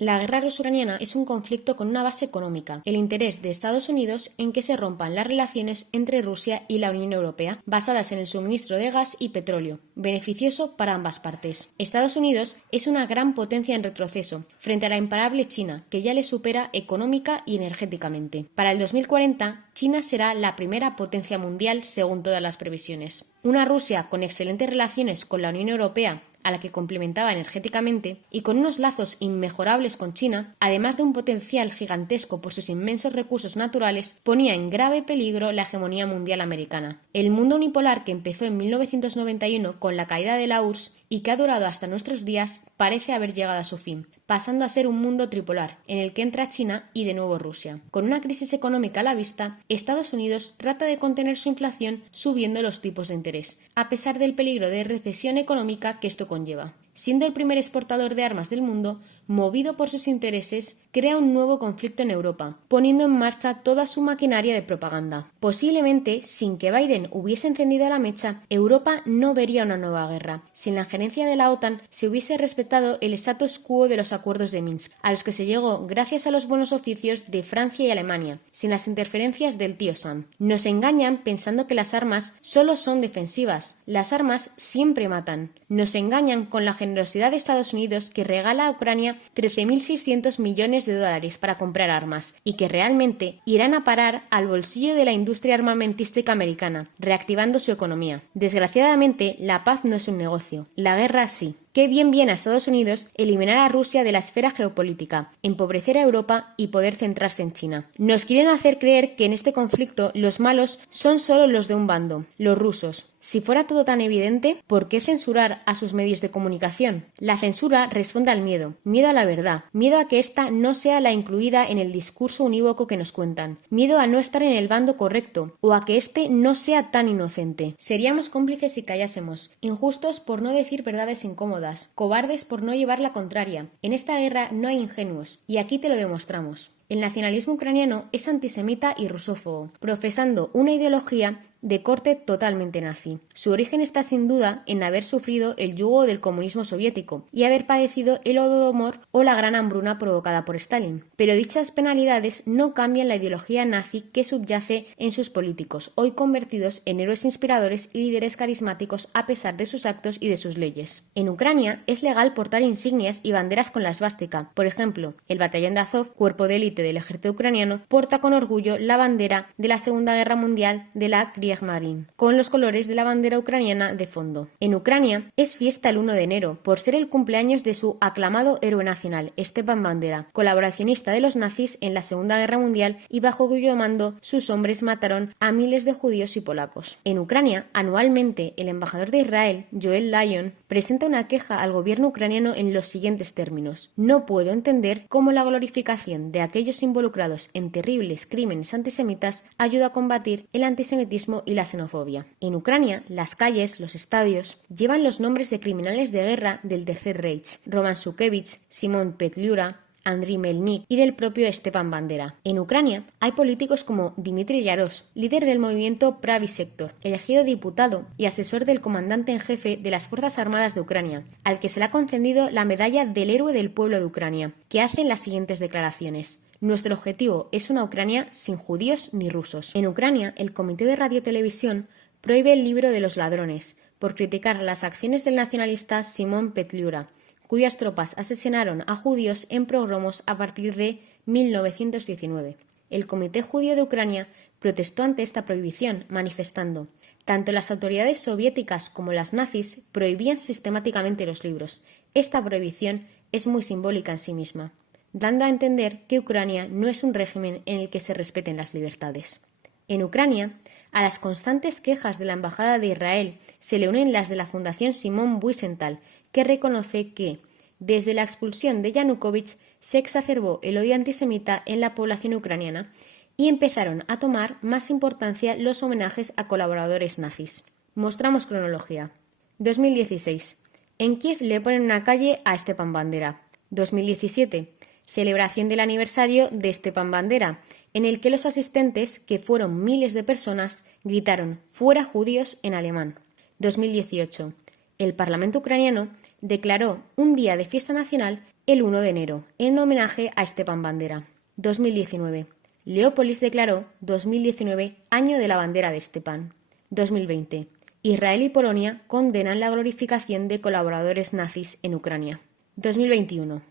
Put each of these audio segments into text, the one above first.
La guerra ruso-ucraniana es un conflicto con una base económica, el interés de Estados Unidos en que se rompan las relaciones entre Rusia y la Unión Europea, basadas en el suministro de gas y petróleo, beneficioso para ambas partes. Estados Unidos es una gran potencia en retroceso, frente a la imparable China, que ya le supera económica y energéticamente. Para el 2040, China será la primera potencia mundial según todas las previsiones. Una Rusia con excelentes relaciones con la Unión Europea, a la que complementaba energéticamente, y con unos lazos inmejorables con China, además de un potencial gigantesco por sus inmensos recursos naturales, ponía en grave peligro la hegemonía mundial americana. El mundo unipolar que empezó en 1991 con la caída de la URSS y que ha durado hasta nuestros días parece haber llegado a su fin, pasando a ser un mundo tripolar, en el que entra China y de nuevo Rusia. Con una crisis económica a la vista, Estados Unidos trata de contener su inflación subiendo los tipos de interés, a pesar del peligro de recesión económica que esto conlleva. Siendo el primer exportador de armas del mundo, movido por sus intereses, crea un nuevo conflicto en Europa, poniendo en marcha toda su maquinaria de propaganda. Posiblemente, sin que Biden hubiese encendido la mecha, Europa no vería una nueva guerra. Sin la injerencia de la OTAN, se hubiese respetado el status quo de los acuerdos de Minsk, a los que se llegó gracias a los buenos oficios de Francia y Alemania, sin las interferencias del tío Sam. Nos engañan pensando que las armas solo son defensivas. Las armas siempre matan. Nos engañan con la generosidad de Estados Unidos, que regala a Ucrania 13.600 millones de dólares para comprar armas y que realmente irán a parar al bolsillo de la industria armamentística americana, reactivando su economía. Desgraciadamente, la paz no es un negocio, la guerra sí. Qué bien viene a Estados Unidos eliminar a Rusia de la esfera geopolítica, empobrecer a Europa y poder centrarse en China. Nos quieren hacer creer que en este conflicto los malos son solo los de un bando, los rusos. Si fuera todo tan evidente, ¿por qué censurar a sus medios de comunicación? La censura responde al miedo, miedo a la verdad, miedo a que ésta no sea la incluida en el discurso unívoco que nos cuentan, miedo a no estar en el bando correcto o a que éste no sea tan inocente. Seríamos cómplices si callásemos, injustos por no decir verdades incómodas, cobardes por no llevar la contraria. En esta guerra no hay ingenuos, y aquí te lo demostramos. El nacionalismo ucraniano es antisemita y rusófobo, profesando una ideología de corte totalmente nazi. Su origen está sin duda en haber sufrido el yugo del comunismo soviético y haber padecido el Holodomor o la gran hambruna provocada por Stalin. Pero dichas penalidades no cambian la ideología nazi que subyace en sus políticos, hoy convertidos en héroes inspiradores y líderes carismáticos a pesar de sus actos y de sus leyes. En Ucrania es legal portar insignias y banderas con la svástica. Por ejemplo, el batallón de Azov, cuerpo de élite del ejército ucraniano, porta con orgullo la bandera de la Segunda Guerra Mundial de la Kriegsmarine, con los colores de la bandera ucraniana de fondo. En Ucrania es fiesta el 1 de enero, por ser el cumpleaños de su aclamado héroe nacional, Stepan Bandera, colaboracionista de los nazis en la Segunda Guerra Mundial y bajo cuyo mando sus hombres mataron a miles de judíos y polacos. En Ucrania, anualmente, el embajador de Israel, Joel Lyon, presenta una queja al gobierno ucraniano en los siguientes términos: no puedo entender cómo la glorificación de aquellos involucrados en terribles crímenes antisemitas ayuda a combatir el antisemitismo y la xenofobia. En Ucrania, las calles, los estadios, llevan los nombres de criminales de guerra del Tercer Reich: Roman Shukevich, Simon Petliura, Andriy Melnik y del propio Stepan Bandera. En Ucrania hay políticos como Dmitry Yarosh, líder del movimiento Pravy Sector, elegido diputado y asesor del comandante en jefe de las Fuerzas Armadas de Ucrania, al que se le ha concedido la medalla del héroe del pueblo de Ucrania, que hace las siguientes declaraciones: nuestro objetivo es una Ucrania sin judíos ni rusos. En Ucrania, el Comité de Radio-Televisión prohíbe el libro de los ladrones por criticar las acciones del nacionalista Simon Petliura, cuyas tropas asesinaron a judíos en pogromos a partir de 1919. El Comité Judío de Ucrania protestó ante esta prohibición, manifestando: tanto las autoridades soviéticas como las nazis prohibían sistemáticamente los libros. Esta prohibición es muy simbólica en sí misma, dando a entender que Ucrania no es un régimen en el que se respeten las libertades. En Ucrania, a las constantes quejas de la Embajada de Israel se le unen las de la Fundación Simón Wiesenthal, que reconoce que, desde la expulsión de Yanukovych, se exacerbó el odio antisemita en la población ucraniana y empezaron a tomar más importancia los homenajes a colaboradores nazis. Mostramos cronología. 2016. En Kiev le ponen una calle a Stepan Bandera. 2017. Celebración del aniversario de Stepan Bandera, en el que los asistentes, que fueron miles de personas, gritaron «fuera judíos» en alemán. 2018. El Parlamento ucraniano declaró un día de fiesta nacional el 1 de enero, en homenaje a Stepan Bandera. 2019. Leópolis declaró 2019 Año de la Bandera de Stepan. 2020. Israel y Polonia condenan la glorificación de colaboradores nazis en Ucrania. 2021.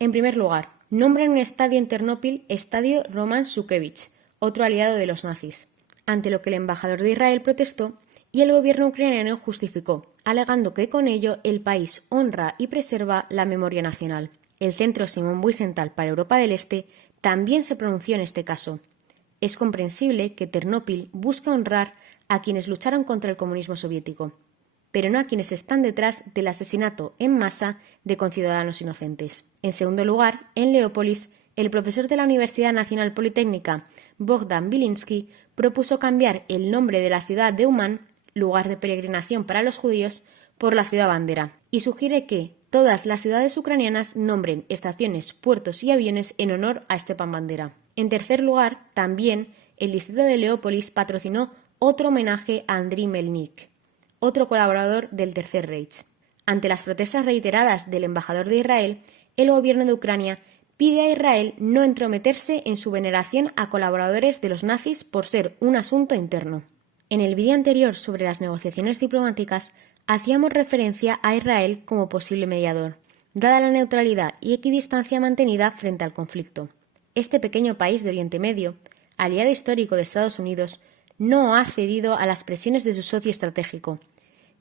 En primer lugar, nombran un estadio en Ternópil Estadio Roman Šuškevich, otro aliado de los nazis, ante lo que el embajador de Israel protestó y el gobierno ucraniano justificó, alegando que con ello el país honra y preserva la memoria nacional. El Centro Simón Wiesenthal para Europa del Este también se pronunció en este caso. Es comprensible que Ternópil busque honrar a quienes lucharon contra el comunismo soviético, pero no a quienes están detrás del asesinato en masa de conciudadanos inocentes. En segundo lugar, en Leópolis, el profesor de la Universidad Nacional Politécnica, Bogdan Biliński, propuso cambiar el nombre de la ciudad de Umán, lugar de peregrinación para los judíos, por la ciudad bandera, y sugiere que todas las ciudades ucranianas nombren estaciones, puertos y aviones en honor a Stepan Bandera. En tercer lugar, también, el distrito de Leópolis patrocinó otro homenaje a Andriy Melnik, otro colaborador del Tercer Reich. Ante las protestas reiteradas del embajador de Israel, el gobierno de Ucrania pide a Israel no entrometerse en su veneración a colaboradores de los nazis por ser un asunto interno. En el vídeo anterior sobre las negociaciones diplomáticas hacíamos referencia a Israel como posible mediador, dada la neutralidad y equidistancia mantenida frente al conflicto. Este pequeño país de Oriente Medio, aliado histórico de Estados Unidos, no ha cedido a las presiones de su socio estratégico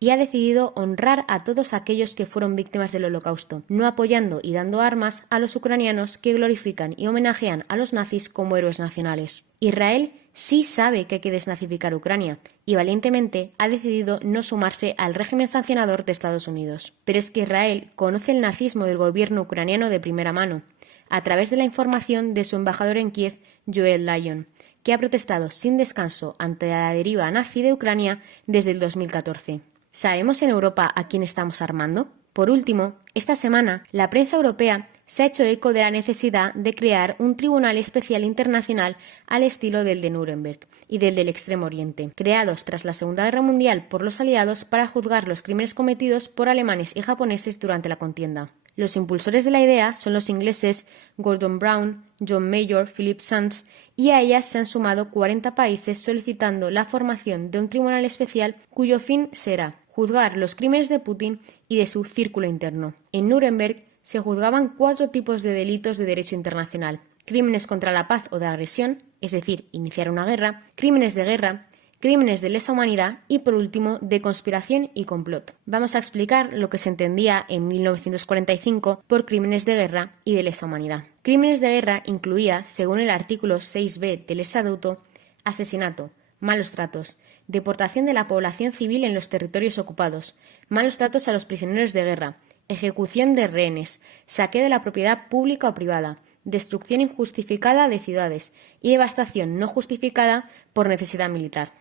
y ha decidido honrar a todos aquellos que fueron víctimas del Holocausto, no apoyando y dando armas a los ucranianos que glorifican y homenajean a los nazis como héroes nacionales. Israel sí sabe que hay que desnazificar Ucrania y valientemente ha decidido no sumarse al régimen sancionador de Estados Unidos. Pero es que Israel conoce el nazismo del gobierno ucraniano de primera mano, a través de la información de su embajador en Kiev, Joel Lyon, que ha protestado sin descanso ante la deriva nazi de Ucrania desde el 2014. ¿Sabemos en Europa a quién estamos armando? Por último, esta semana, la prensa europea se ha hecho eco de la necesidad de crear un tribunal especial internacional al estilo del de Nuremberg y del Extremo Oriente, creados tras la Segunda Guerra Mundial por los aliados para juzgar los crímenes cometidos por alemanes y japoneses durante la contienda. Los impulsores de la idea son los ingleses Gordon Brown, John Major, Philip Sands, y a ellas se han sumado 40 países solicitando la formación de un tribunal especial cuyo fin será juzgar los crímenes de Putin y de su círculo interno. En Nuremberg se juzgaban 4 tipos de delitos de derecho internacional: crímenes contra la paz o de agresión, es decir, iniciar una guerra, crímenes de guerra, crímenes de lesa humanidad y, por último, de conspiración y complot. Vamos a explicar lo que se entendía en 1945 por crímenes de guerra y de lesa humanidad. Crímenes de guerra incluía, según el artículo 6b del Estatuto, asesinato, malos tratos, deportación de la población civil en los territorios ocupados, malos tratos a los prisioneros de guerra, ejecución de rehenes, saqueo de la propiedad pública o privada, destrucción injustificada de ciudades y devastación no justificada por necesidad militar.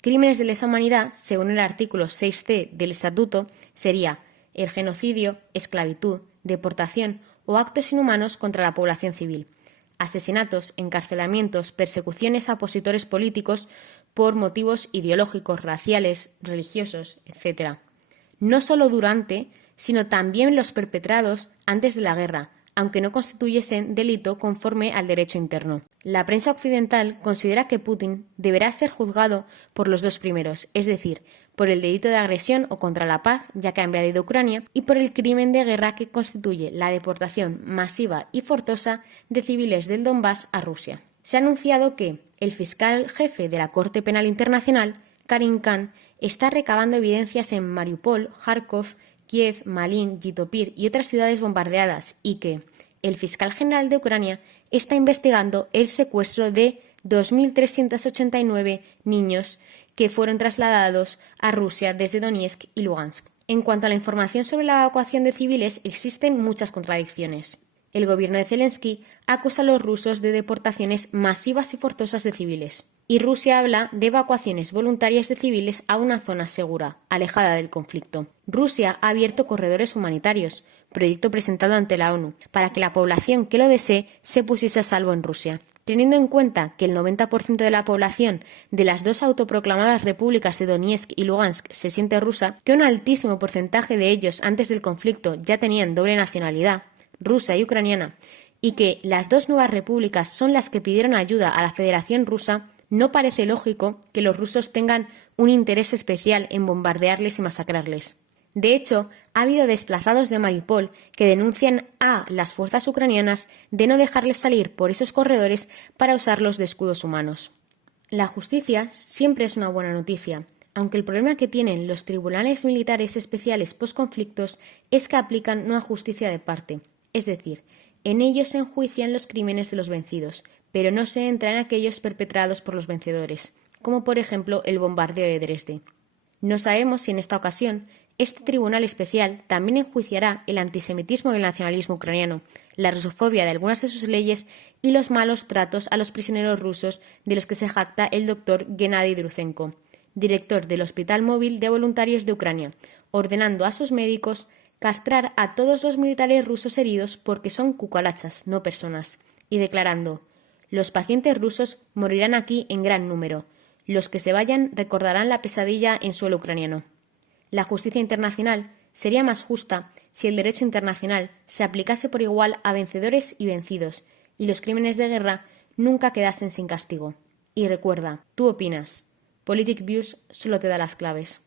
Crímenes de lesa humanidad, según el artículo 6c del Estatuto, sería el genocidio, esclavitud, deportación o actos inhumanos contra la población civil, asesinatos, encarcelamientos, persecuciones a opositores políticos por motivos ideológicos, raciales, religiosos, etc. No solo durante, sino también los perpetrados antes de la guerra, aunque no constituyesen delito conforme al derecho interno. La prensa occidental considera que Putin deberá ser juzgado por los 2 primeros, es decir, por el delito de agresión o contra la paz, ya que ha invadido Ucrania, y por el crimen de guerra que constituye la deportación masiva y forzosa de civiles del Donbass a Rusia. Se ha anunciado que el fiscal jefe de la Corte Penal Internacional, Karim Khan, está recabando evidencias en Mariupol, Kharkov, Kiev, Malín, Yitopir y otras ciudades bombardeadas y que el fiscal general de Ucrania está investigando el secuestro de 2.389 niños que fueron trasladados a Rusia desde Donetsk y Lugansk. En cuanto a la información sobre la evacuación de civiles, existen muchas contradicciones. El gobierno de Zelensky acusa a los rusos de deportaciones masivas y forzosas de civiles, y Rusia habla de evacuaciones voluntarias de civiles a una zona segura, alejada del conflicto. Rusia ha abierto corredores humanitarios, proyecto presentado ante la ONU, para que la población que lo desee se pusiese a salvo en Rusia. Teniendo en cuenta que el 90% de la población de las 2 autoproclamadas repúblicas de Donetsk y Lugansk se siente rusa, que un altísimo porcentaje de ellos antes del conflicto ya tenían doble nacionalidad, rusa y ucraniana, y que las dos nuevas repúblicas son las que pidieron ayuda a la Federación Rusa, no parece lógico que los rusos tengan un interés especial en bombardearles y masacrarles. De hecho, ha habido desplazados de Mariupol que denuncian a las fuerzas ucranianas de no dejarles salir por esos corredores para usarlos de escudos humanos. La justicia siempre es una buena noticia, aunque el problema que tienen los tribunales militares especiales posconflictos es que aplican una justicia de parte, es decir, en ellos se enjuician los crímenes de los vencidos, pero no se entra en aquellos perpetrados por los vencedores, como por ejemplo el bombardeo de Dresde. No sabemos si en esta ocasión este tribunal especial también enjuiciará el antisemitismo y el nacionalismo ucraniano, la rusofobia de algunas de sus leyes y los malos tratos a los prisioneros rusos de los que se jacta el doctor Gennady Druzenko, director del Hospital Móvil de Voluntarios de Ucrania, ordenando a sus médicos castrar a todos los militares rusos heridos porque son cucarachas, no personas, y declarando: «Los pacientes rusos morirán aquí en gran número. Los que se vayan recordarán la pesadilla en suelo ucraniano». La justicia internacional sería más justa si el derecho internacional se aplicase por igual a vencedores y vencidos, y los crímenes de guerra nunca quedasen sin castigo. Y recuerda, tú opinas. Politic Views solo te da las claves.